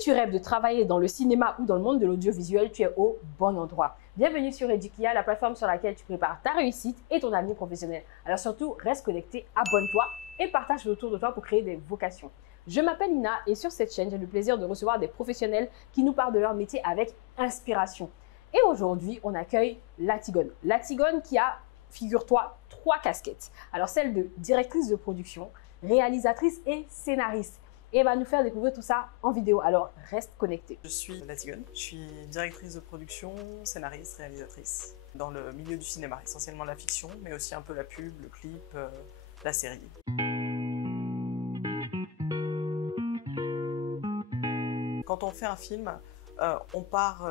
tu rêves de travailler dans le cinéma ou dans le monde de l'audiovisuel, tu es au bon endroit. Bienvenue sur Edukia, la plateforme sur laquelle tu prépares ta réussite et ton avenir professionnel. Alors surtout, reste connecté, abonne-toi et partage autour de toi pour créer des vocations. Je m'appelle Ina et sur cette chaîne, j'ai le plaisir de recevoir des professionnels qui nous parlent de leur métier avec inspiration. Et aujourd'hui, on accueille Latigone. Latigone qui a, figure-toi, 3 casquettes. Alors celle de directrice de production, réalisatrice et scénariste. Et elle va nous faire découvrir tout ça en vidéo. Alors, reste connecté. Je suis Latigone, je suis directrice de production, scénariste, réalisatrice dans le milieu du cinéma, essentiellement la fiction, mais aussi un peu la pub, le clip, la série. Quand on fait un film, on part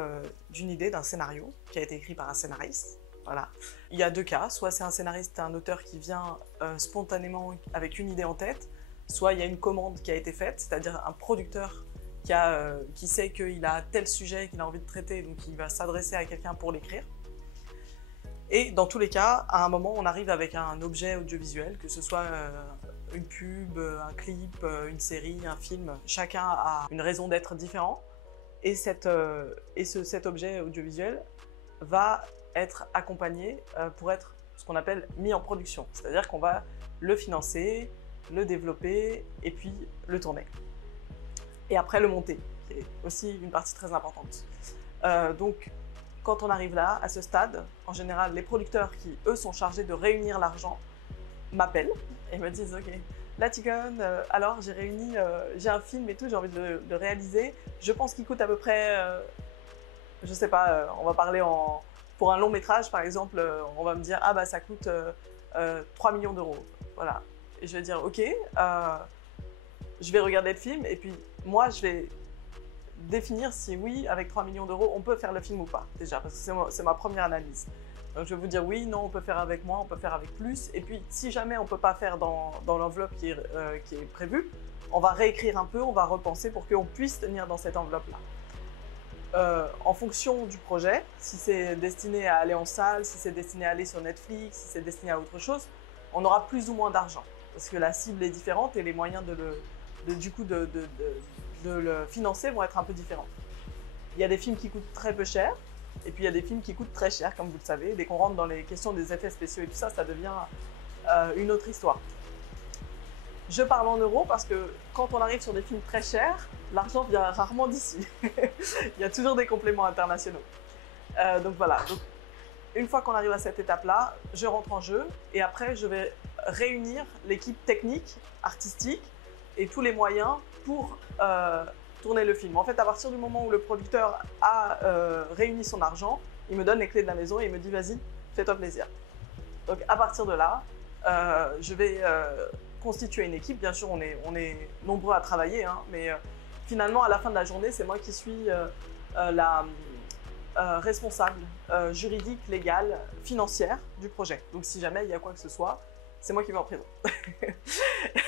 d'une idée, d'un scénario qui a été écrit par un scénariste. Voilà. Il y a 2 cas, soit c'est un scénariste, un auteur qui vient spontanément avec une idée en tête, soit il y a une commande qui a été faite, c'est-à-dire un producteur qui sait qu'il a tel sujet qu'il a envie de traiter, donc il va s'adresser à quelqu'un pour l'écrire. Et dans tous les cas, à un moment, on arrive avec un objet audiovisuel, que ce soit une pub, un clip, une série, un film. Chacun a une raison d'être différent. Et cet objet audiovisuel va être accompagné pour être ce qu'on appelle mis en production. C'est-à-dire qu'on va le financer, le développer et puis le tourner. Et après le monter, qui est aussi une partie très importante. Donc quand on arrive là, à ce stade, en général, les producteurs qui, eux, sont chargés de réunir l'argent, m'appellent et me disent « Ok, Latigone, alors j'ai réuni, j'ai un film et tout, j'ai envie de le réaliser. Je pense qu'il coûte à peu près, je sais pas, on va parler pour un long métrage par exemple, on va me dire « Ah bah ça coûte 3 millions d'euros. » Voilà. Et je vais dire « Ok, je vais regarder le film et puis moi je vais définir si oui, avec 3 millions d'euros, on peut faire le film ou pas, déjà, parce que c'est ma première analyse. Donc je vais vous dire oui, non, on peut faire avec moins, on peut faire avec plus. Et puis si jamais on ne peut pas faire dans l'enveloppe qui est prévue, on va réécrire un peu, on va repenser pour qu'on puisse tenir dans cette enveloppe-là. En fonction du projet, si c'est destiné à aller en salle, si c'est destiné à aller sur Netflix, si c'est destiné à autre chose, on aura plus ou moins d'argent. Parce que la cible est différente et les moyens de le financer vont être un peu différents. Il y a des films qui coûtent très peu cher, et puis il y a des films qui coûtent très cher, comme vous le savez. Dès qu'on rentre dans les questions des effets spéciaux et tout ça, ça devient une autre histoire. Je parle en euros parce que quand on arrive sur des films très chers, l'argent vient rarement d'ici. Il y a toujours des compléments internationaux. Donc voilà. Donc, une fois qu'on arrive à cette étape-là, je rentre en jeu et après je vais réunir l'équipe technique, artistique et tous les moyens pour tourner le film. En fait, à partir du moment où le producteur a réuni son argent, il me donne les clés de la maison et il me dit « Vas-y, fais-toi plaisir ». Donc à partir de là, je vais constituer une équipe. Bien sûr, on est nombreux à travailler, hein, mais finalement, à la fin de la journée, c'est moi qui suis la responsable juridique, légale, financière du projet. Donc si jamais il y a quoi que ce soit, c'est moi qui vais en prison.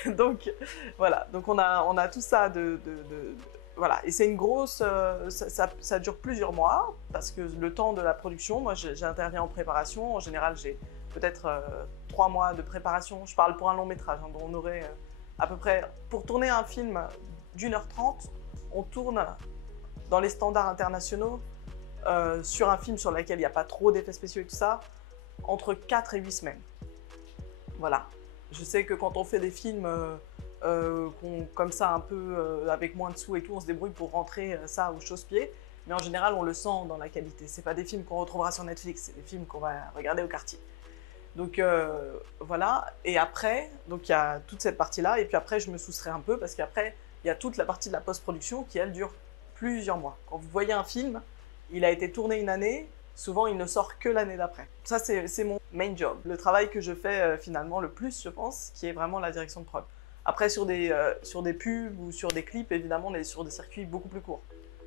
Donc voilà, donc on a tout ça voilà, et c'est une grosse, ça dure plusieurs mois parce que le temps de la production, moi j'interviens en préparation, en général j'ai peut-être 3 mois de préparation, je parle pour un long métrage, hein, dont on aurait à peu près, pour tourner un film d'1h30, on tourne dans les standards internationaux sur un film sur lequel il n'y a pas trop d'effets spéciaux et tout ça, entre 4 et 8 semaines. Voilà. Je sais que quand on fait des films comme ça, un peu avec moins de sous et tout, on se débrouille pour rentrer ça au chausse-pied. Mais en général, on le sent dans la qualité. Ce n'est pas des films qu'on retrouvera sur Netflix, c'est des films qu'on va regarder au quartier. Donc voilà. Et après, donc il y a toute cette partie-là. Et puis après, je me soustrais un peu parce qu'après, il y a toute la partie de la post-production qui, elle, dure plusieurs mois. Quand vous voyez un film, il a été tourné une année. Souvent, il ne sort que l'année d'après. Ça, c'est mon main job. Le travail que je fais finalement le plus, je pense, qui est vraiment la direction de prod. Après, sur des pubs ou sur des clips, évidemment, on est sur des circuits beaucoup plus courts.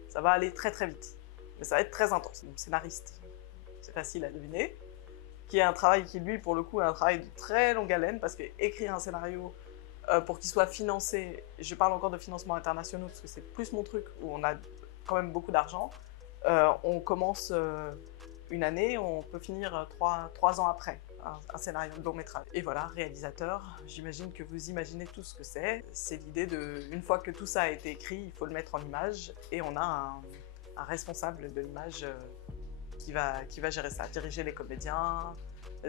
Ça va aller très très vite. Mais ça va être très intense. Donc, scénariste, c'est facile à deviner. Qui est un travail qui, lui, pour le coup, est un travail de très longue haleine parce qu'écrire un scénario pour qu'il soit financé, je parle encore de financement internationaux parce que c'est plus mon truc, où on a quand même beaucoup d'argent. On commence une année, on peut finir 3 ans après. un scénario de long métrage. Et voilà, réalisateur, j'imagine que vous imaginez tout ce que c'est. C'est l'idée une fois que tout ça a été écrit, il faut le mettre en image et on a un responsable de l'image qui va gérer ça, diriger les comédiens,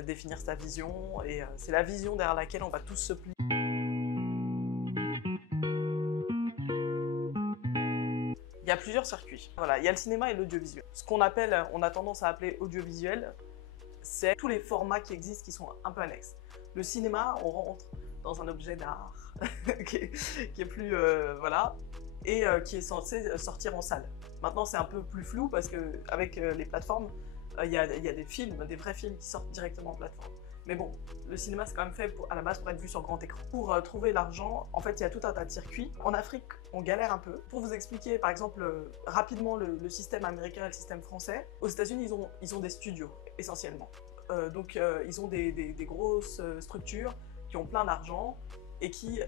définir sa vision, et c'est la vision derrière laquelle on va tous se plier. Il y a plusieurs circuits. Voilà, il y a le cinéma et l'audiovisuel. Ce qu'on appelle, on a tendance à appeler audiovisuel, c'est tous les formats qui existent qui sont un peu annexes. Le cinéma, on rentre dans un objet d'art qui est plus, voilà, et qui est censé sortir en salle. Maintenant, c'est un peu plus flou parce qu'avec les plateformes, il y a des films, des vrais films qui sortent directement en plateforme. Mais bon, le cinéma, c'est quand même fait à la base pour être vu sur grand écran. Pour trouver l'argent, en fait, il y a tout un tas de circuits. En Afrique, on galère un peu. Pour vous expliquer, par exemple, rapidement le système américain et le système français, aux États-Unis, ils ont des studios, essentiellement. Donc, ils ont des grosses structures qui ont plein d'argent et qui,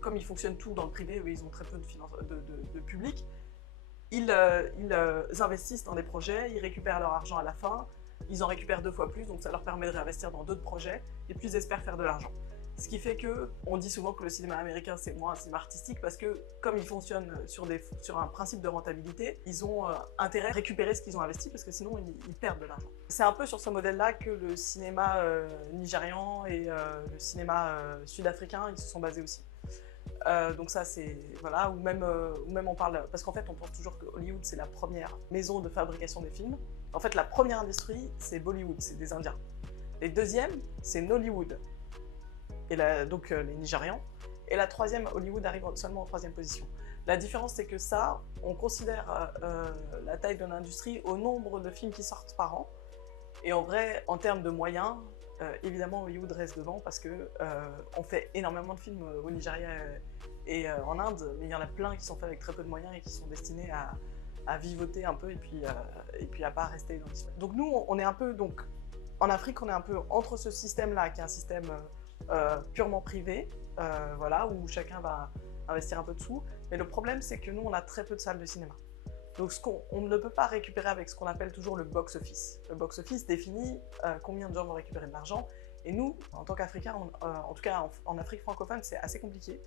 comme ils fonctionnent tout dans le privé, où ils ont très peu de public, ils investissent dans des projets, ils récupèrent leur argent à la fin, ils en récupèrent 2 fois plus, donc ça leur permet de réinvestir dans d'autres projets, et puis ils espèrent faire de l'argent. Ce qui fait qu'on dit souvent que le cinéma américain c'est moins un cinéma artistique, parce que comme ils fonctionnent sur un principe de rentabilité, ils ont intérêt à récupérer ce qu'ils ont investi, parce que sinon ils perdent de l'argent. C'est un peu sur ce modèle-là que le cinéma nigérian et le cinéma sud-africain ils se sont basés aussi. Donc ça c'est, voilà, ou même on parle, parce qu'en fait on pense toujours que Hollywood c'est la première maison de fabrication des films. En fait la première industrie c'est Bollywood, c'est des Indiens. Les deuxièmes c'est Nollywood, et donc les Nigérians. Et la troisième, Hollywood arrive seulement en 3e position. La différence c'est que ça, on considère la taille de l'industrie au nombre de films qui sortent par an. Et en vrai, en termes de moyens, évidemment Hollywood reste devant parce que on fait énormément de films au Nigeria et en Inde, mais il y en a plein qui sont faits avec très peu de moyens et qui sont destinés à vivoter un peu et puis à pas rester dans l'histoire. Donc nous, on est un peu, donc en Afrique, on est un peu entre ce système-là qui est un système purement privé, voilà, où chacun va investir un peu de sous, mais le problème c'est que nous, on a très peu de salles de cinéma. Donc on ne peut pas récupérer avec ce qu'on appelle toujours le box-office. Le box-office définit combien de gens vont récupérer de l'argent. Et nous, en tant qu'Africains, en tout cas en Afrique francophone, c'est assez compliqué.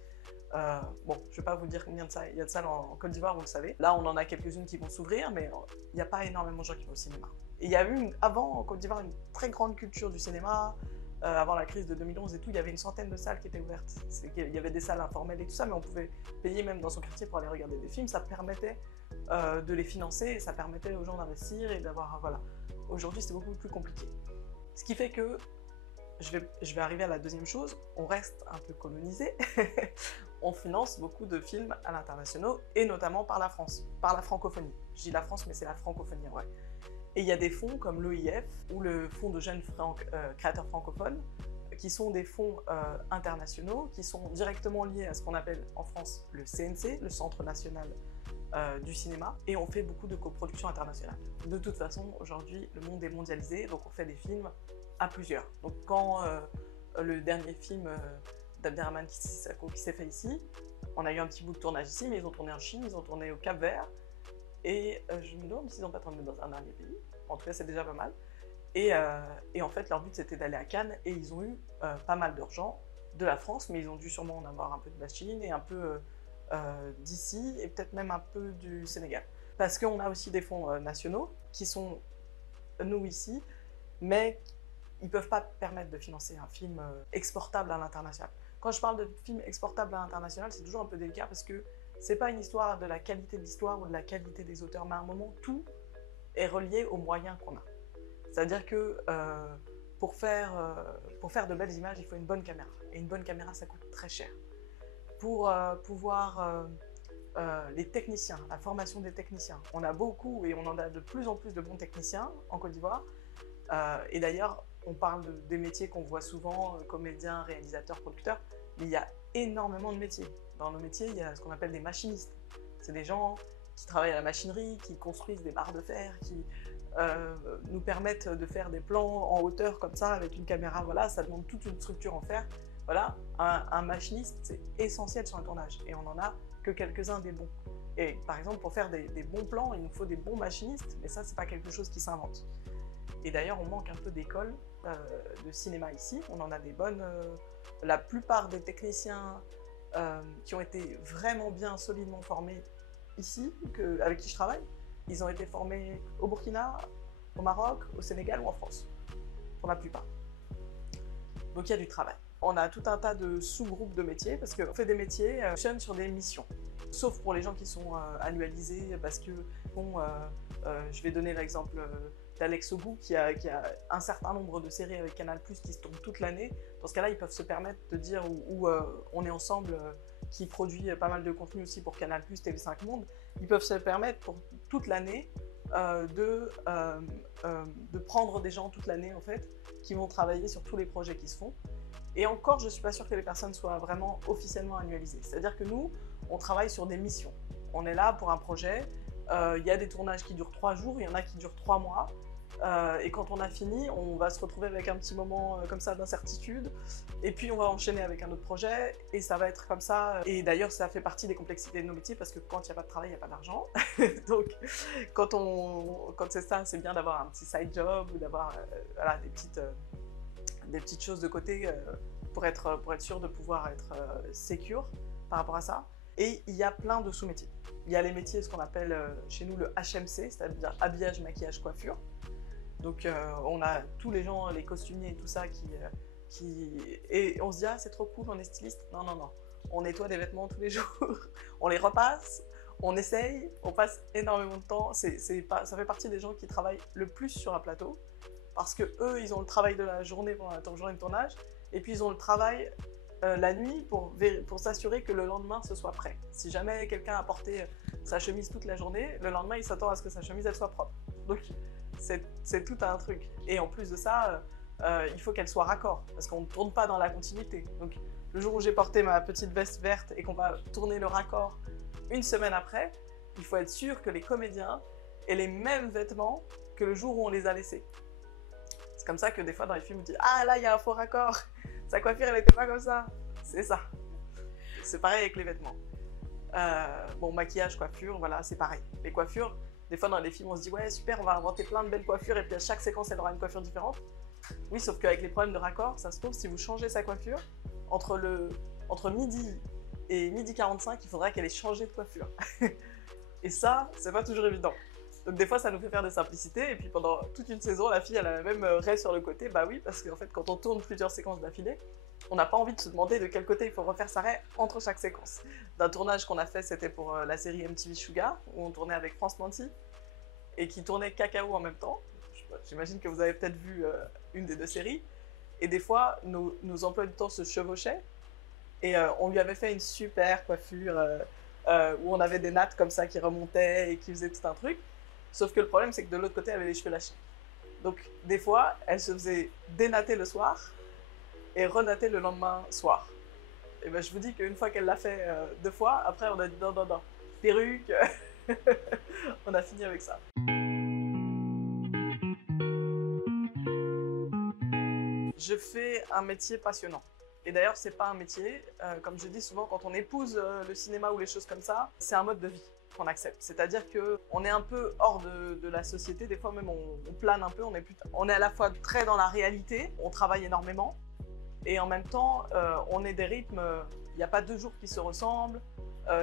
Bon, je ne vais pas vous dire combien il y a de salles en Côte d'Ivoire, vous le savez. Là, on en a quelques-unes qui vont s'ouvrir, mais il n'y a pas énormément de gens qui vont au cinéma. Et il y a eu, avant, en Côte d'Ivoire, une très grande culture du cinéma. Avant la crise de 2011 et tout, il y avait une centaine de salles qui étaient ouvertes. Il y avait des salles informelles et tout ça, mais on pouvait payer même dans son quartier pour aller regarder des films. Ça permettait de les financer et ça permettait aux gens d'investir et d'avoir, voilà. Aujourd'hui, c'est beaucoup plus compliqué. Ce qui fait que, je vais arriver à la deuxième chose, on reste un peu colonisé. On finance beaucoup de films à l'international et notamment par la France, par la francophonie. Je dis la France, mais c'est la francophonie, ouais. Et il y a des fonds comme l'OIF ou le Fonds de jeunes créateurs francophones qui sont des fonds internationaux qui sont directement liés à ce qu'on appelle en France le CNC, le Centre national du cinéma, et on fait beaucoup de coproductions internationales. De toute façon, aujourd'hui, le monde est mondialisé, donc on fait des films à plusieurs. Donc quand le dernier film d'Abderrahmane Sissako qui s'est fait ici, on a eu un petit bout de tournage ici, mais ils ont tourné en Chine, ils ont tourné au Cap-Vert, et je me demande s'ils n'ont pas tourné dans un dernier pays. En tout cas, c'est déjà pas mal. Et en fait, leur but, c'était d'aller à Cannes, et ils ont eu pas mal d'argent de la France, mais ils ont dû sûrement en avoir un peu de la Chine, et un peu d'ici, et peut-être même un peu du Sénégal. Parce qu'on a aussi des fonds nationaux, qui sont, nous, ici, mais ils ne peuvent pas permettre de financer un film exportable à l'international. Quand je parle de film exportable à l'international, c'est toujours un peu délicat, parce que c'est pas une histoire de la qualité de l'histoire ou de la qualité des auteurs, mais à un moment, tout est relié aux moyens qu'on a. C'est-à-dire que pour faire de belles images, il faut une bonne caméra. Et une bonne caméra, ça coûte très cher. Pour pouvoir... les techniciens, la formation des techniciens. On a beaucoup et on en a de plus en plus de bons techniciens en Côte d'Ivoire. Et d'ailleurs, on parle des métiers qu'on voit souvent, comédiens, réalisateurs, producteurs, mais il y a énormément de métiers. Dans nos métiers, il y a ce qu'on appelle des machinistes. C'est des gens qui travaillent à la machinerie, qui construisent des barres de fer, qui nous permettent de faire des plans en hauteur comme ça, avec une caméra. Voilà, ça demande toute une structure en fer. Voilà, un machiniste, c'est essentiel sur un tournage. Et on n'en a que quelques-uns des bons. Et par exemple, pour faire des bons plans, il nous faut des bons machinistes, mais ça, c'est pas quelque chose qui s'invente. Et d'ailleurs, on manque un peu d'écoles de cinéma ici. On en a des bonnes. La plupart des techniciens qui ont été vraiment bien solidement formés ici, avec qui je travaille, ils ont été formés au Burkina, au Maroc, au Sénégal ou en France, pour la plupart. Donc il y a du travail. On a tout un tas de sous-groupes de métiers, parce qu'on fait des métiers qui fonctionnent sur des missions. Sauf pour les gens qui sont annualisés, parce que, bon, je vais donner l'exemple d'Alex Ogou, qui a un certain nombre de séries avec Canal+, qui se tournent toute l'année. Dans ce cas-là, ils peuvent se permettre de dire, ou On est ensemble, qui produit pas mal de contenu aussi pour Canal+, TV5 Monde, ils peuvent se permettre pour toute l'année de prendre des gens toute l'année, en fait, qui vont travailler sur tous les projets qui se font. Et encore, je ne suis pas sûre que les personnes soient vraiment officiellement annualisées. C'est-à-dire que nous, on travaille sur des missions. On est là pour un projet. Il y a des tournages qui durent 3 jours, il y en a qui durent 3 mois. Et quand on a fini, on va se retrouver avec un petit moment comme ça d'incertitude. Et puis on va enchaîner avec un autre projet. Et ça va être comme ça. Et d'ailleurs, ça fait partie des complexités de nos métiers parce que quand il n'y a pas de travail, il n'y a pas d'argent. Donc quand c'est ça, c'est bien d'avoir un petit side job ou d'avoir voilà, des petites choses de côté pour être sûr de pouvoir être secure par rapport à ça. Et il y a plein de sous-métiers. Il y a les métiers, ce qu'on appelle chez nous le HMC, c'est-à-dire habillage, maquillage, coiffure. Donc on a tous les gens, les costumiers et tout ça et on se dit ah c'est trop cool, on est styliste. Non, non, non. On nettoie des vêtements tous les jours, on les repasse, on essaye, on passe énormément de temps. Ça fait partie des gens qui travaillent le plus sur un plateau. Parce que eux, ils ont le travail de la journée pendant la journée de tournage, et puis ils ont le travail la nuit pour s'assurer que le lendemain ce soit prêt. Si jamais quelqu'un a porté sa chemise toute la journée, le lendemain il s'attend à ce que sa chemise elle soit propre. Donc c'est tout un truc. Et en plus de ça, il faut qu'elle soit raccord, parce qu'on ne tourne pas dans la continuité. Donc le jour où j'ai porté ma petite veste verte et qu'on va tourner le raccord une semaine après, il faut être sûr que les comédiens aient les mêmes vêtements que le jour où on les a laissés. C'est comme ça que des fois dans les films on dit « Ah là, il y a un faux raccord, sa coiffure elle n'était pas comme ça ». C'est ça. C'est pareil avec les vêtements. Bon, maquillage, coiffure, voilà, c'est pareil. Les coiffures, des fois dans les films on se dit « Ouais, super, on va inventer plein de belles coiffures et puis à chaque séquence elle aura une coiffure différente ». Oui, sauf qu'avec les problèmes de raccord, ça se trouve, si vous changez sa coiffure, entre midi et midi 45, il faudra qu'elle ait changé de coiffure. Et ça, c'est pas toujours évident. Donc des fois, ça nous fait faire des simplicités, et puis pendant toute une saison, la fille, elle a la même raie sur le côté. Bah oui, parce qu'en fait, quand on tourne plusieurs séquences d'affilée, on n'a pas envie de se demander de quel côté il faut refaire sa raie entre chaque séquence. D'un tournage qu'on a fait, c'était pour la série MTV Sugar, où on tournait avec France Manti, et qui tournait Cacao en même temps. J'imagine que vous avez peut-être vu une des 2 séries. Et des fois, nos emplois du temps se chevauchaient, et on lui avait fait une super coiffure, où on avait des nattes comme ça qui remontaient et qui faisaient tout un truc. Sauf que le problème, c'est que de l'autre côté, elle avait les cheveux lâchés. Donc, des fois, elle se faisait dénatter le soir et renatter le lendemain soir. Et ben, je vous dis qu'une fois qu'elle l'a fait 2 fois, après, on a dit non, non, non, perruque. On a fini avec ça. Je fais un métier passionnant. Et d'ailleurs, c'est pas un métier. Comme je dis souvent, quand on épouse le cinéma ou les choses comme ça, c'est un mode de vie qu'on accepte. C'est-à-dire qu'on est un peu hors de la société, des fois même on plane un peu, on est à la fois très dans la réalité, on travaille énormément, et en même temps, on est des rythmes, il n'y a pas 2 jours qui se ressemblent,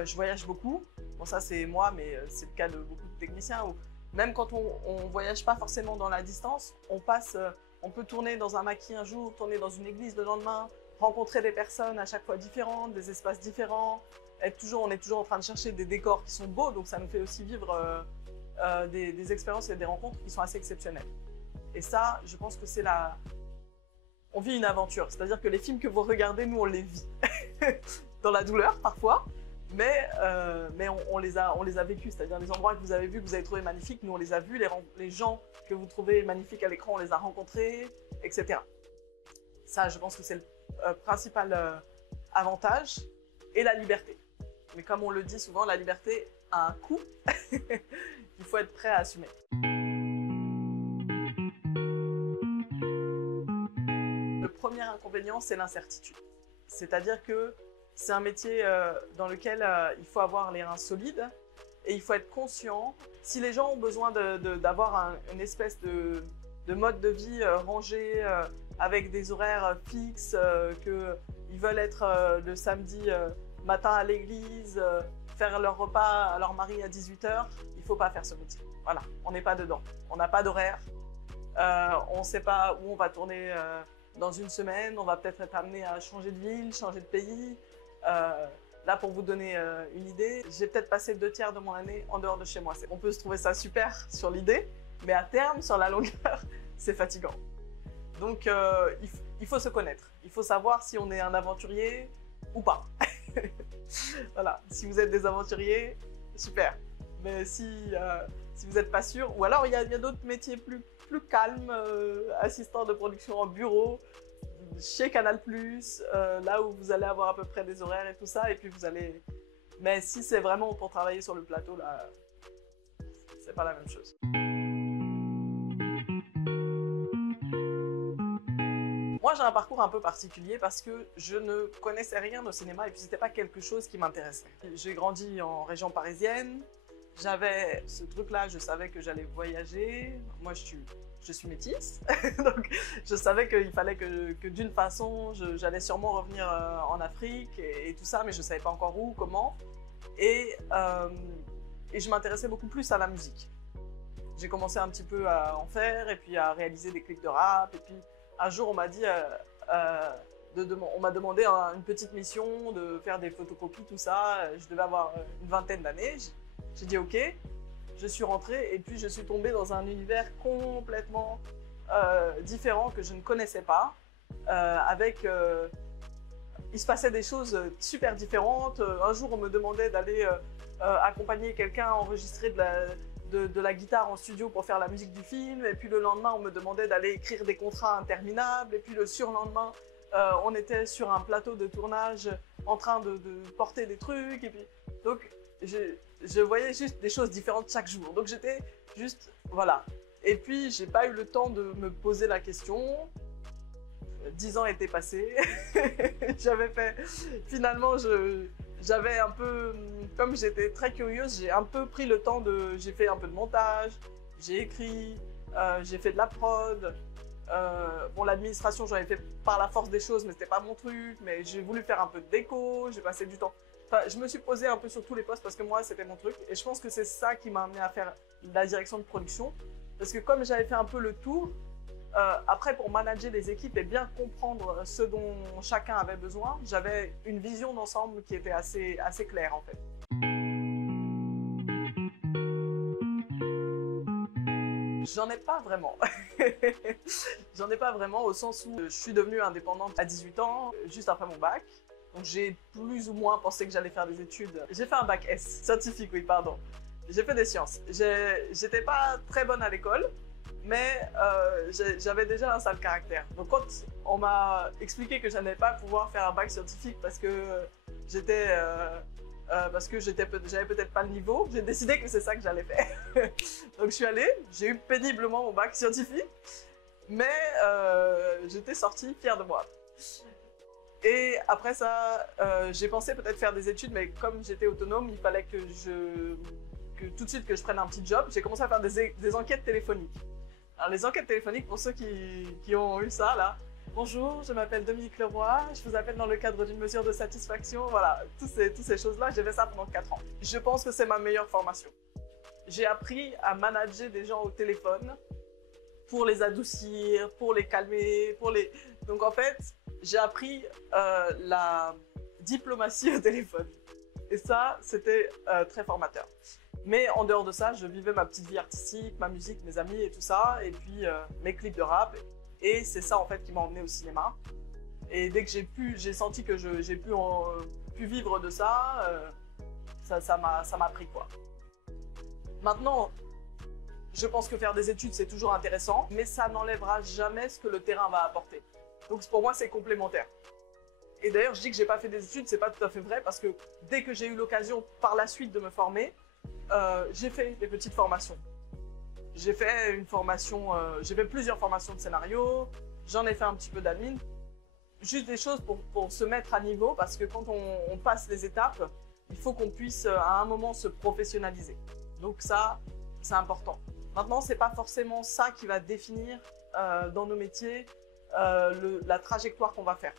je voyage beaucoup, bon ça c'est moi, mais c'est le cas de beaucoup de techniciens, où même quand on ne voyage pas forcément dans la distance, on peut tourner dans un maquis un jour, tourner dans une église le lendemain, rencontrer des personnes à chaque fois différentes, des espaces différents, on est toujours en train de chercher des décors qui sont beaux, donc ça nous fait aussi vivre des expériences et des rencontres qui sont assez exceptionnelles. Et ça, je pense que on vit une aventure, c'est-à-dire que les films que vous regardez, nous on les vit. Dans la douleur parfois, mais on les a vécus, c'est-à-dire les endroits que vous avez vus, que vous avez trouvés magnifiques, nous on les a vus, les gens que vous trouvez magnifiques à l'écran, on les a rencontrés, etc. Ça, je pense que c'est le principal avantage, et la liberté. Mais comme on le dit souvent, la liberté a un coût qu'il faut être prêt à assumer. Le premier inconvénient, c'est l'incertitude. C'est-à-dire que c'est un métier dans lequel il faut avoir les reins solides et il faut être conscient. Si les gens ont besoin d'avoir une espèce mode de vie rangé, avec des horaires fixes, qu'ils veulent être le samedi matin à l'église, faire leur repas à leur mari à 18 h, il ne faut pas faire ce métier. Voilà, on n'est pas dedans. On n'a pas d'horaire, on ne sait pas où on va tourner dans une semaine, on va peut-être être amené à changer de ville, changer de pays. Là, pour vous donner une idée, j'ai peut-être passé 2/3 de mon année en dehors de chez moi. On peut se trouver ça super sur l'idée, mais à terme, sur la longueur, c'est fatigant. Donc, il faut se connaître. Il faut savoir si on est un aventurier ou pas. Voilà, si vous êtes des aventuriers, super. Mais si vous n'êtes pas sûr, ou alors il y a d'autres métiers plus calmes, assistant de production en bureau, chez Canal+, là où vous allez avoir à peu près des horaires et tout ça, et puis vous allez... Mais si c'est vraiment pour travailler sur le plateau, là, c'est pas la même chose. Moi, j'ai un parcours un peu particulier parce que je ne connaissais rien au cinéma et puis c'était pas quelque chose qui m'intéressait. J'ai grandi en région parisienne, j'avais ce truc-là, je savais que j'allais voyager. Moi, je suis métisse, donc je savais qu'il fallait que d'une façon, j'allais sûrement revenir en Afrique et tout ça, mais je savais pas encore où, comment. Et je m'intéressais beaucoup plus à la musique. J'ai commencé un petit peu à en faire et puis à réaliser des clips de rap. Et puis un jour, on m'a dit, on m'a demandé une petite mission de faire des photocopies, tout ça. Je devais avoir une vingtaine d'années. J'ai dit OK. Je suis rentrée et puis je suis tombée dans un univers complètement différent que je ne connaissais pas. Il se passait des choses super différentes. Un jour, on me demandait d'aller accompagner quelqu'un à enregistrer de la guitare en studio pour faire la musique du film. Et puis le lendemain, on me demandait d'aller écrire des contrats interminables. Et puis le surlendemain, on était sur un plateau de tournage en train de porter des trucs. Et puis, donc, je voyais juste des choses différentes chaque jour. Donc j'étais juste, voilà. Et puis, j'ai pas eu le temps de me poser la question. 10 ans étaient passés. Finalement, j'avais un peu, comme j'étais très curieuse, j'ai un peu pris le temps j'ai fait un peu de montage, j'ai écrit, j'ai fait de la prod. Bon, l'administration, j'en ai fait par la force des choses, mais c'était pas mon truc. Mais j'ai voulu faire un peu de déco, j'ai passé du temps. Enfin, je me suis posée un peu sur tous les postes parce que moi, c'était mon truc. Et je pense que c'est ça qui m'a amené à faire la direction de production. Parce que comme j'avais fait un peu le tour, après, pour manager les équipes et bien comprendre ce dont chacun avait besoin, j'avais une vision d'ensemble qui était assez claire en fait. J'en ai pas vraiment. J'en ai pas vraiment au sens où je suis devenue indépendante à 18 ans, juste après mon bac. Donc j'ai plus ou moins pensé que j'allais faire des études. J'ai fait un bac S, scientifique, oui, pardon. J'ai fait des sciences. J'étais pas très bonne à l'école, mais j'avais déjà un sale caractère. Donc quand on m'a expliqué que je n'allais pas pouvoir faire un bac scientifique parce que j'avais peut-être pas le niveau, j'ai décidé que c'est ça que j'allais faire. Donc je suis allée, j'ai eu péniblement mon bac scientifique, mais j'étais sortie fière de moi. Et après ça, j'ai pensé peut-être faire des études, mais comme j'étais autonome, il fallait que tout de suite que je prenne un petit job. J'ai commencé à faire des enquêtes téléphoniques. Alors les enquêtes téléphoniques, pour ceux qui ont eu ça là, bonjour, je m'appelle Dominique Leroy, je vous appelle dans le cadre d'une mesure de satisfaction. Voilà, toutes ces choses-là, j'ai fait ça pendant 4 ans. Je pense que c'est ma meilleure formation. J'ai appris à manager des gens au téléphone pour les adoucir, pour les calmer, Donc en fait, j'ai appris la diplomatie au téléphone. Et ça, c'était très formateur. Mais en dehors de ça, je vivais ma petite vie artistique, ma musique, mes amis et tout ça, et puis mes clips de rap. Et c'est ça en fait qui m'a emmené au cinéma. Et dès que j'ai senti que j'ai pu vivre de ça, ça m'a pris quoi. Maintenant, je pense que faire des études c'est toujours intéressant, mais ça n'enlèvera jamais ce que le terrain va apporter. Donc pour moi c'est complémentaire. Et d'ailleurs je dis que j'ai pas fait des études, c'est pas tout à fait vrai parce que dès que j'ai eu l'occasion par la suite de me former, j'ai fait des petites formations. J'ai fait plusieurs formations de scénario, j'en ai fait un petit peu d'admin. Juste des choses pour se mettre à niveau parce que quand on passe les étapes, il faut qu'on puisse à un moment se professionnaliser. Donc ça, c'est important. Maintenant, c'est pas forcément ça qui va définir dans nos métiers la trajectoire qu'on va faire.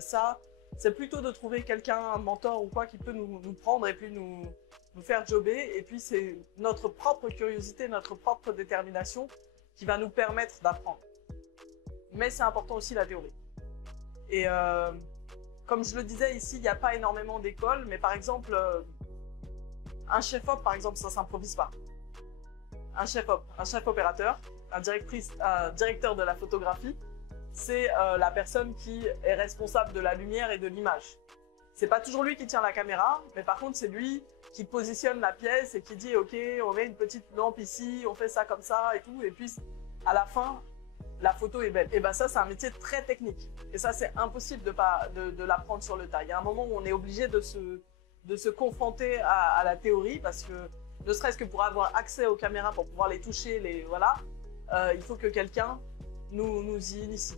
Ça, c'est plutôt de trouver quelqu'un, un mentor ou quoi, qui peut nous prendre et puis nous faire jobber. Et puis, c'est notre propre curiosité, notre propre détermination qui va nous permettre d'apprendre. Mais c'est important aussi la théorie. Et comme je le disais ici, il n'y a pas énormément d'écoles, mais par exemple, un chef-op, par exemple, ça ne s'improvise pas. Un chef-op, un chef-opérateur, un directeur de la photographie, c'est la personne qui est responsable de la lumière et de l'image. C'est pas toujours lui qui tient la caméra, mais par contre, c'est lui qui positionne la pièce et qui dit « Ok, on met une petite lampe ici, on fait ça comme ça et tout », et puis à la fin, la photo est belle. Et ben ça, c'est un métier très technique. Et ça, c'est impossible de l'apprendre sur le tas. Il y a un moment où on est obligé de se confronter à la théorie parce que, ne serait-ce que pour avoir accès aux caméras, pour pouvoir les toucher, voilà, il faut que quelqu'un nous y initie.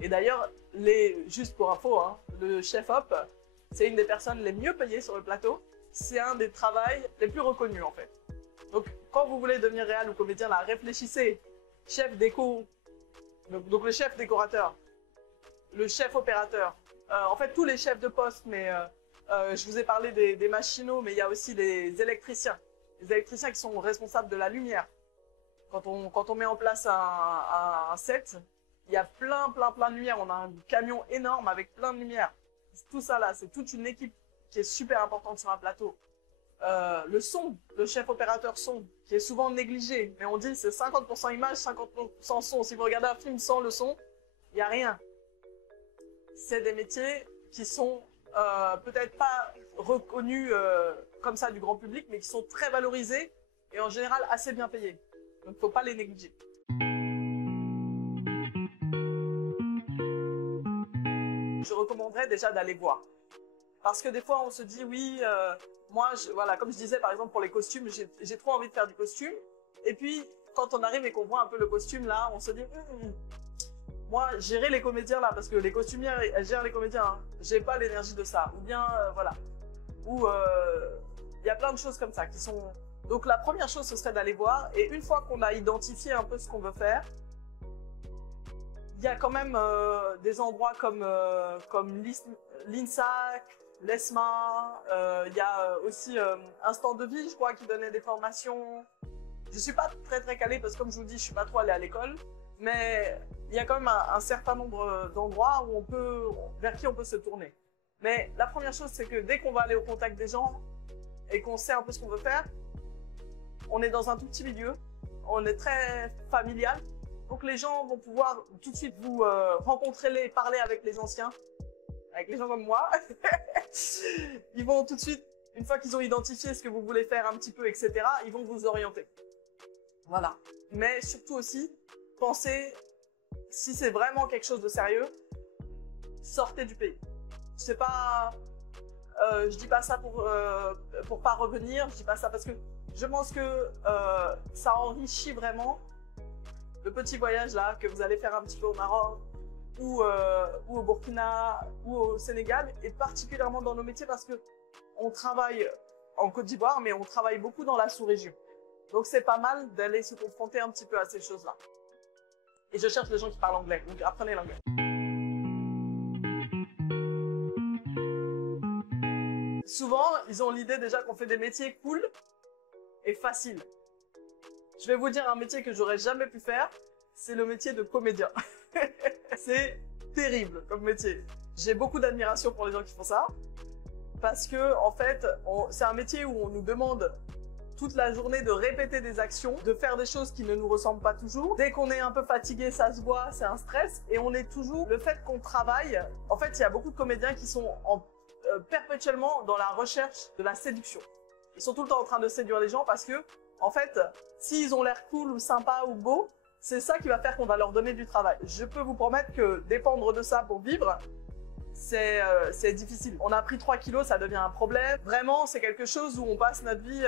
Et d'ailleurs, juste pour info, hein, le chef-op, c'est une des personnes les mieux payées sur le plateau. C'est un des travails les plus reconnus en fait. Donc, quand vous voulez devenir réal ou comédien, là, réfléchissez. Chef déco, donc le chef décorateur, le chef opérateur, en fait tous les chefs de poste, mais je vous ai parlé des machinaux, mais il y a aussi les électriciens qui sont responsables de la lumière. Quand on met en place un set, il y a plein de lumière, on a un camion énorme avec plein de lumière. Tout ça là, c'est toute une équipe qui est super importante sur un plateau. Le son, le chef opérateur son, qui est souvent négligé, mais on dit c'est 50% image, 50% son. Si vous regardez un film sans le son, il n'y a rien. C'est des métiers qui sont peut-être pas reconnus comme ça du grand public, mais qui sont très valorisés et en général assez bien payés. Donc il ne faut pas les négliger. Je recommanderais déjà d'aller voir. Parce que des fois, on se dit, oui, moi, voilà, comme je disais, par exemple, pour les costumes, j'ai trop envie de faire du costume. Et puis, quand on arrive et qu'on voit un peu le costume, là, on se dit, moi, gérer les comédiens, là, parce que les costumières, elles gèrent les comédiens, hein, j'ai pas l'énergie de ça. Ou bien, voilà. Ou, il y a plein de choses comme ça qui sont... Donc, la première chose, ce serait d'aller voir. Et une fois qu'on a identifié un peu ce qu'on veut faire, il y a quand même des endroits comme l'INSAC, l'ESMA, il y a aussi Instant de vie, je crois, qui donnait des formations. Je suis pas très calée parce que, comme je vous dis, je suis pas trop allée à l'école, mais il y a quand même un certain nombre d'endroits vers qui on peut se tourner. Mais la première chose, c'est que dès qu'on va aller au contact des gens et qu'on sait un peu ce qu'on veut faire, on est dans un tout petit milieu, on est très familial, donc les gens vont pouvoir tout de suite vous rencontrer, parler avec les anciens, avec les gens comme moi. Ils vont tout de suite, une fois qu'ils ont identifié ce que vous voulez faire un petit peu, etc., ils vont vous orienter. Voilà. Mais surtout aussi, pensez, si c'est vraiment quelque chose de sérieux, sortez du pays. C'est pas, je dis pas ça pour pas revenir, je dis pas ça parce que je pense que ça enrichit vraiment le petit voyage là que vous allez faire un petit peu au Maroc, ou au Burkina, ou au Sénégal, et particulièrement dans nos métiers parce que on travaille en Côte d'Ivoire, mais on travaille beaucoup dans la sous-région. Donc c'est pas mal d'aller se confronter un petit peu à ces choses-là. Et je cherche les gens qui parlent anglais, donc apprenez l'anglais. Souvent, ils ont l'idée déjà qu'on fait des métiers cool et faciles. Je vais vous dire un métier que j'aurais jamais pu faire, c'est le métier de comédien. C'est terrible comme métier. J'ai beaucoup d'admiration pour les gens qui font ça, parce que en fait, c'est un métier où on nous demande toute la journée de répéter des actions, de faire des choses qui ne nous ressemblent pas toujours. Dès qu'on est un peu fatigué, ça se voit, c'est un stress, et on est toujours... Le fait qu'on travaille, en fait, il y a beaucoup de comédiens qui sont perpétuellement dans la recherche de la séduction. Ils sont tout le temps en train de séduire les gens parce que, en fait, s'ils ont l'air cool ou sympa ou beau, c'est ça qui va faire qu'on va leur donner du travail. Je peux vous promettre que dépendre de ça pour vivre, c'est difficile. On a pris 3 kilos, ça devient un problème. Vraiment, c'est quelque chose où on passe notre vie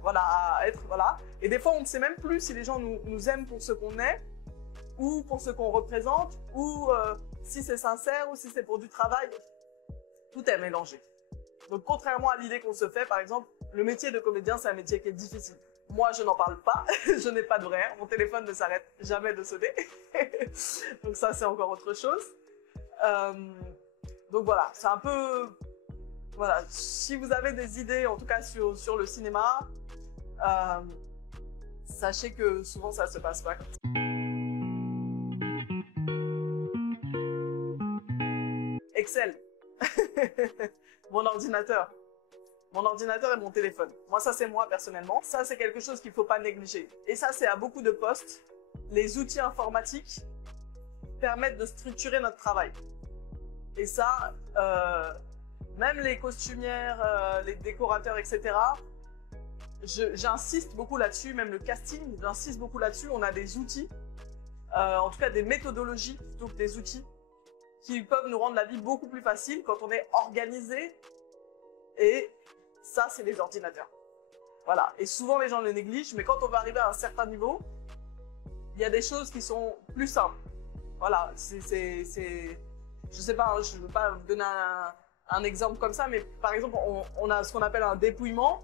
voilà, à être... Voilà. Et des fois, on ne sait même plus si les gens nous aiment pour ce qu'on est, ou pour ce qu'on représente, ou si c'est sincère, ou si c'est pour du travail. Tout est mélangé. Donc, contrairement à l'idée qu'on se fait, par exemple, le métier de comédien, c'est un métier qui est difficile. Moi, je n'en parle pas, je n'ai pas d'horaire, mon téléphone ne s'arrête jamais de sonner. Donc ça, c'est encore autre chose. Donc voilà, c'est un peu... Voilà, si vous avez des idées, en tout cas sur le cinéma, sachez que souvent, ça se passe pas comme ça. Excel. Mon ordinateur. Mon ordinateur et mon téléphone. Moi, ça, c'est moi, personnellement. Ça, c'est quelque chose qu'il ne faut pas négliger. Et ça, c'est à beaucoup de postes. Les outils informatiques permettent de structurer notre travail. Et ça, même les costumières, les décorateurs, etc., j'insiste beaucoup là-dessus. Même le casting, j'insiste beaucoup là-dessus. On a des outils, en tout cas des méthodologies plutôt que des outils, qui peuvent nous rendre la vie beaucoup plus facile quand on est organisé. Et ça, c'est les ordinateurs. Voilà. Et souvent, les gens le négligent, mais quand on va arriver à un certain niveau, il y a des choses qui sont plus simples. Voilà. Je sais pas, je ne veux pas vous donner un exemple comme ça, mais par exemple, on a ce qu'on appelle un dépouillement.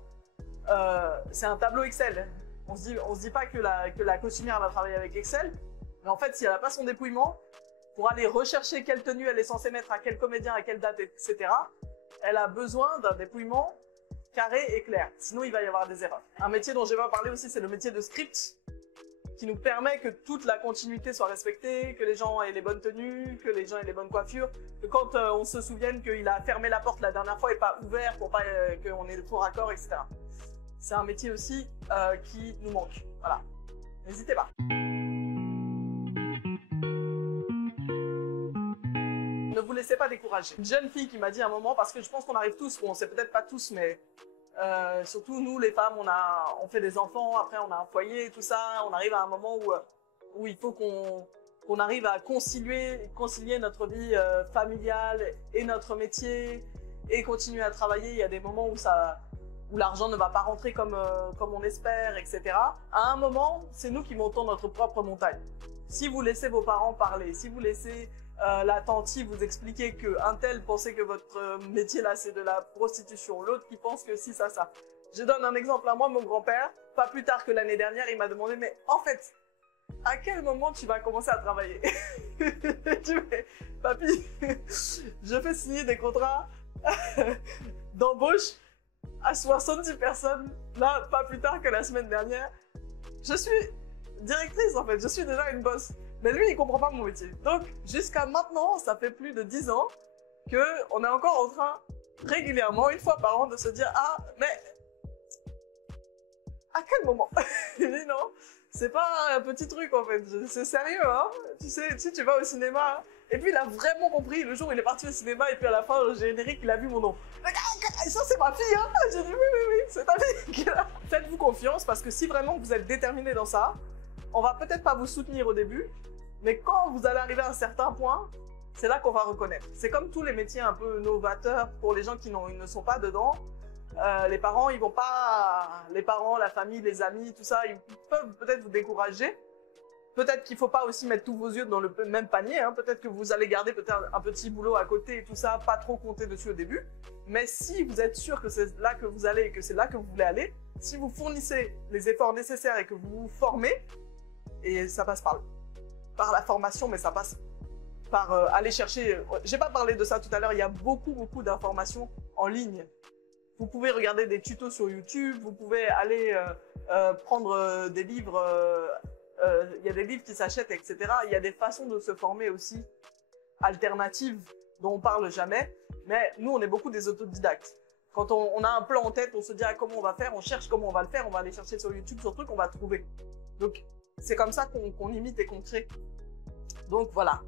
C'est un tableau Excel. On se dit pas que la costumière va travailler avec Excel, mais en fait, si elle n'a pas son dépouillement, pour aller rechercher quelle tenue elle est censée mettre à quel comédien, à quelle date, etc., elle a besoin d'un dépouillement carré et clair. Sinon, il va y avoir des erreurs. Un métier dont je vais parler aussi, c'est le métier de script, qui nous permet que toute la continuité soit respectée, que les gens aient les bonnes tenues, que les gens aient les bonnes coiffures, que quand on se souvienne qu'il a fermé la porte la dernière fois et pas ouvert pour pas qu'on ait le faux raccord, etc. C'est un métier aussi qui nous manque. Voilà. N'hésitez pas. Ne vous laissez pas décourager. Une jeune fille qui m'a dit à un moment, parce que je pense qu'on arrive tous, bon, c'est peut-être pas tous, mais surtout nous les femmes, on fait des enfants, après on a un foyer, tout ça, on arrive à un moment où il faut qu'on arrive à concilier notre vie familiale et notre métier et continuer à travailler. Il y a des moments où l'argent ne va pas rentrer comme on espère, etc. À un moment, c'est nous qui montons notre propre montagne. Si vous laissez vos parents parler, si vous laissez la tante vous expliquer qu'un tel pensait que votre métier là c'est de la prostitution, l'autre qui pense que si, ça. Je donne un exemple à moi, mon grand-père, pas plus tard que l'année dernière, il m'a demandé, mais en fait, à quel moment tu vas commencer à travailler? Tu fais, papy, je fais signer des contrats d'embauche à 70 personnes, là, pas plus tard que la semaine dernière. Je suis directrice en fait, je suis déjà une boss. Mais lui, il comprend pas mon métier. Donc, jusqu'à maintenant, ça fait plus de 10 ans qu'on est encore en train, régulièrement, une fois par an, de se dire « Ah, mais à quel moment ?» Il dit « Non, c'est pas un petit truc en fait, c'est sérieux, hein. Tu sais, si tu vas au cinéma... Hein. » Et puis, il a vraiment compris. Le jour où il est parti au cinéma, et puis à la fin, le générique, il a vu mon nom. « Ça, c'est ma fille, hein ?» J'ai dit « Oui, c'est ta fille. » Faites-vous confiance, parce que si vraiment vous êtes déterminé dans ça, on va peut-être pas vous soutenir au début, mais quand vous allez arriver à un certain point, c'est là qu'on va reconnaître. C'est comme tous les métiers un peu novateurs pour les gens qui ne sont pas dedans. Les parents, ils vont pas... Les parents, la famille, les amis, tout ça, ils peuvent peut-être vous décourager. Peut-être qu'il ne faut pas aussi mettre tous vos yeux dans le même panier. Hein. Peut-être que vous allez garder peut-être un petit boulot à côté et tout ça, pas trop compter dessus au début. Mais si vous êtes sûr que c'est là que vous allez et que c'est là que vous voulez aller, si vous fournissez les efforts nécessaires et que vous vous formez, et ça passe par la formation, mais ça passe par aller chercher... J'ai pas parlé de ça tout à l'heure, il y a beaucoup d'informations en ligne. Vous pouvez regarder des tutos sur YouTube, vous pouvez aller prendre des livres, il y a des livres qui s'achètent, etc. Il y a des façons de se former aussi, alternatives, dont on parle jamais. Mais nous, on est beaucoup des autodidactes. Quand on a un plan en tête, on se dit ah, comment on va faire, on cherche comment on va le faire, on va aller chercher sur YouTube, sur truc, on va trouver. Donc, c'est comme ça qu'on imite et qu'on crée. Donc voilà,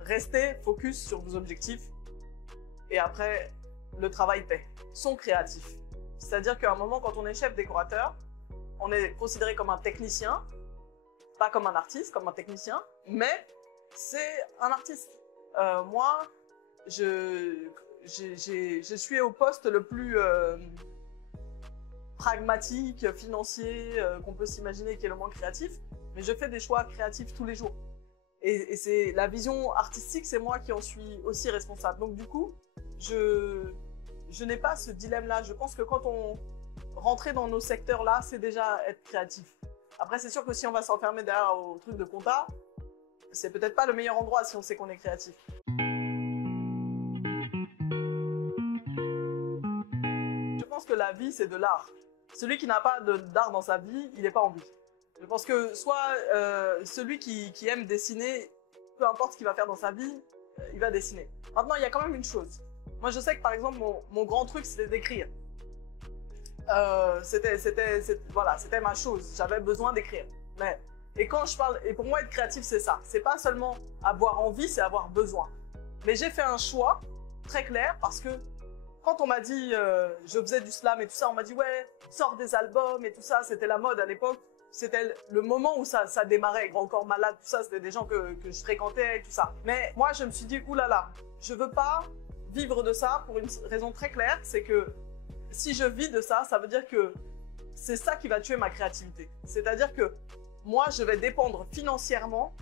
restez focus sur vos objectifs et après, le travail paie. Sont créatifs. C'est-à-dire qu'à un moment, quand on est chef décorateur, on est considéré comme un technicien, pas comme un artiste, comme un technicien, mais c'est un artiste. Moi, je suis au poste le plus pragmatique, financier qu'on peut s'imaginer, qui est le moins créatif, mais je fais des choix créatifs tous les jours. Et c'est la vision artistique, c'est moi qui en suis aussi responsable. Donc du coup, je n'ai pas ce dilemme-là. Je pense que quand rentrer dans nos secteurs-là, c'est déjà être créatif. Après, c'est sûr que si on va s'enfermer derrière au truc de compta, c'est peut-être pas le meilleur endroit si on sait qu'on est créatif. Je pense que la vie, c'est de l'art. Celui qui n'a pas d'art dans sa vie, il n'est pas en vie. Je pense que soit celui qui aime dessiner, peu importe ce qu'il va faire dans sa vie, il va dessiner. Maintenant, il y a quand même une chose. Moi, je sais que par exemple, mon grand truc, c'était d'écrire. C'était ma chose. J'avais besoin d'écrire. Et quand je parle, et pour moi, être créatif, c'est ça. C'est pas seulement avoir envie, c'est avoir besoin. Mais j'ai fait un choix très clair parce que quand on m'a dit, je faisais du slam et tout ça, on m'a dit, ouais, sors des albums et tout ça, c'était la mode à l'époque. C'était le moment où ça démarrait, Grand Corps Malade, tout ça, c'était des gens que je fréquentais et tout ça. Mais moi, je me suis dit, oulala, je veux pas vivre de ça pour une raison très claire, c'est que si je vis de ça, ça veut dire que c'est ça qui va tuer ma créativité. C'est-à-dire que moi, je vais dépendre financièrement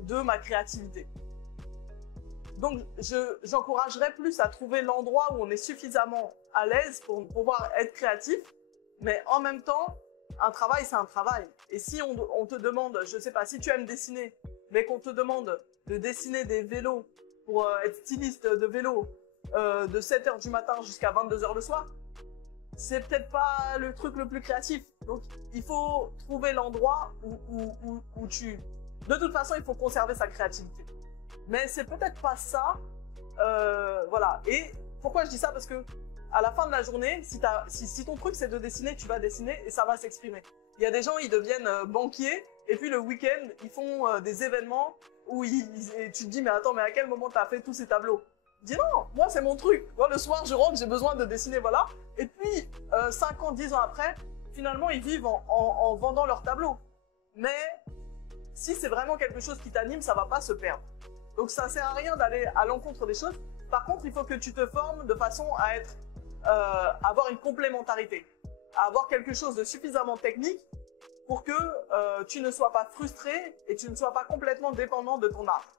de ma créativité. Donc, j'encouragerais plus à trouver l'endroit où on est suffisamment à l'aise pour pouvoir être créatif, mais en même temps, un travail, c'est un travail. Et si on te demande, je ne sais pas, si tu aimes dessiner, mais qu'on te demande de dessiner des vélos pour être styliste de vélo de 7h du matin jusqu'à 22h le soir, c'est peut-être pas le truc le plus créatif. Donc, il faut trouver l'endroit où tu... De toute façon, il faut conserver sa créativité. Mais c'est peut-être pas ça. Voilà. Et pourquoi je dis ça? Parce que à la fin de la journée, si ton truc c'est de dessiner, tu vas dessiner et ça va s'exprimer. Il y a des gens, ils deviennent banquiers et puis le week-end, ils font des événements où et tu te dis, mais attends, mais à quel moment tu as fait tous ces tableaux? Dis non, moi c'est mon truc. Moi le soir, je rentre, j'ai besoin de dessiner, voilà. Et puis 5 ans, 10 ans après, finalement, ils vivent en vendant leurs tableaux. Mais si c'est vraiment quelque chose qui t'anime, ça va pas se perdre. Donc ça sert à rien d'aller à l'encontre des choses. Par contre, il faut que tu te formes de façon à avoir une complémentarité, à avoir quelque chose de suffisamment technique pour que tu ne sois pas frustré et tu ne sois pas complètement dépendant de ton art.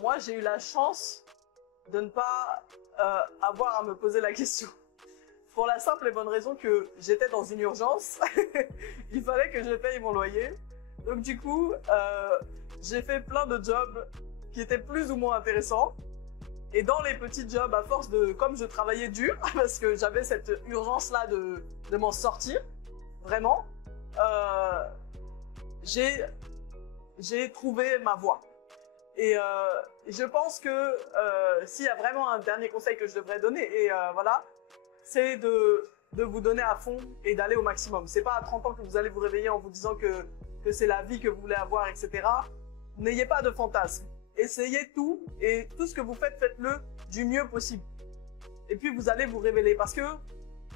Moi, j'ai eu la chance de ne pas avoir à me poser la question. Pour la simple et bonne raison que j'étais dans une urgence, il fallait que je paye mon loyer. Donc du coup, j'ai fait plein de jobs qui étaient plus ou moins intéressants. Et dans les petits jobs, à force comme je travaillais dur, parce que j'avais cette urgence-là de m'en sortir, vraiment, j'ai trouvé ma voie. Et je pense que s'il y a vraiment un dernier conseil que je devrais donner, et voilà, c'est de vous donner à fond et d'aller au maximum. C'est pas à 30 ans que vous allez vous réveiller en vous disant que c'est la vie que vous voulez avoir, etc. N'ayez pas de fantasmes. Essayez tout et tout ce que vous faites, faites-le du mieux possible. Et puis vous allez vous révéler parce que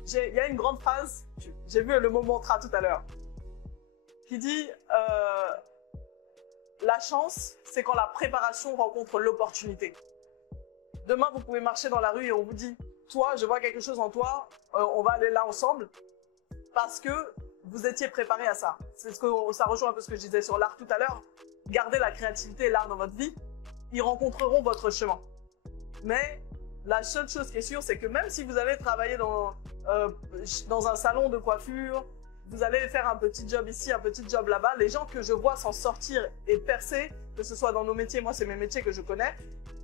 il y a une grande phrase, j'ai vu le mot mantra tout à l'heure, qui dit la chance, c'est quand la préparation rencontre l'opportunité. Demain, vous pouvez marcher dans la rue et on vous dit toi, je vois quelque chose en toi, on va aller là ensemble, parce que vous étiez préparé à ça. Ça rejoint un peu ce que je disais sur l'art tout à l'heure. Gardez la créativité et l'art dans votre vie, ils rencontreront votre chemin. Mais la seule chose qui est sûre, c'est que même si vous allez travailler dans un salon de coiffure, vous allez faire un petit job ici, un petit job là-bas, les gens que je vois s'en sortir et percer, que ce soit dans nos métiers, moi c'est mes métiers que je connais,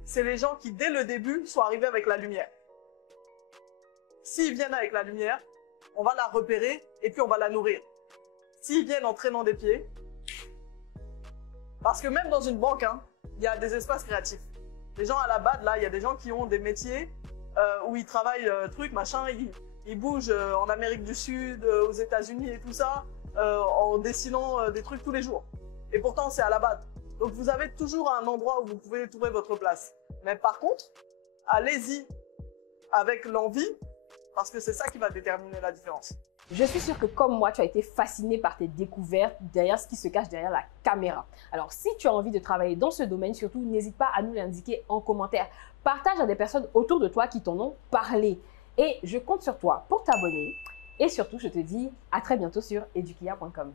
c'est les gens qui dès le début sont arrivés avec la lumière. S'ils viennent avec la lumière, on va la repérer et puis on va la nourrir. S'ils viennent en traînant des pieds, parce que même dans une banque, il y a des espaces créatifs. Les gens à la BAD, là, il y a des gens qui ont des métiers où ils travaillent machin, ils bougent en Amérique du Sud, aux États-Unis et tout ça, en dessinant des trucs tous les jours. Et pourtant, c'est à la BAD. Donc vous avez toujours un endroit où vous pouvez trouver votre place. Mais par contre, allez-y avec l'envie, parce que c'est ça qui va déterminer la différence. Je suis sûre que comme moi, tu as été fasciné par tes découvertes derrière ce qui se cache derrière la caméra. Alors, si tu as envie de travailler dans ce domaine, surtout, n'hésite pas à nous l'indiquer en commentaire. Partage à des personnes autour de toi qui t'en ont parlé. Et je compte sur toi pour t'abonner. Et surtout, je te dis à très bientôt sur edukia.com.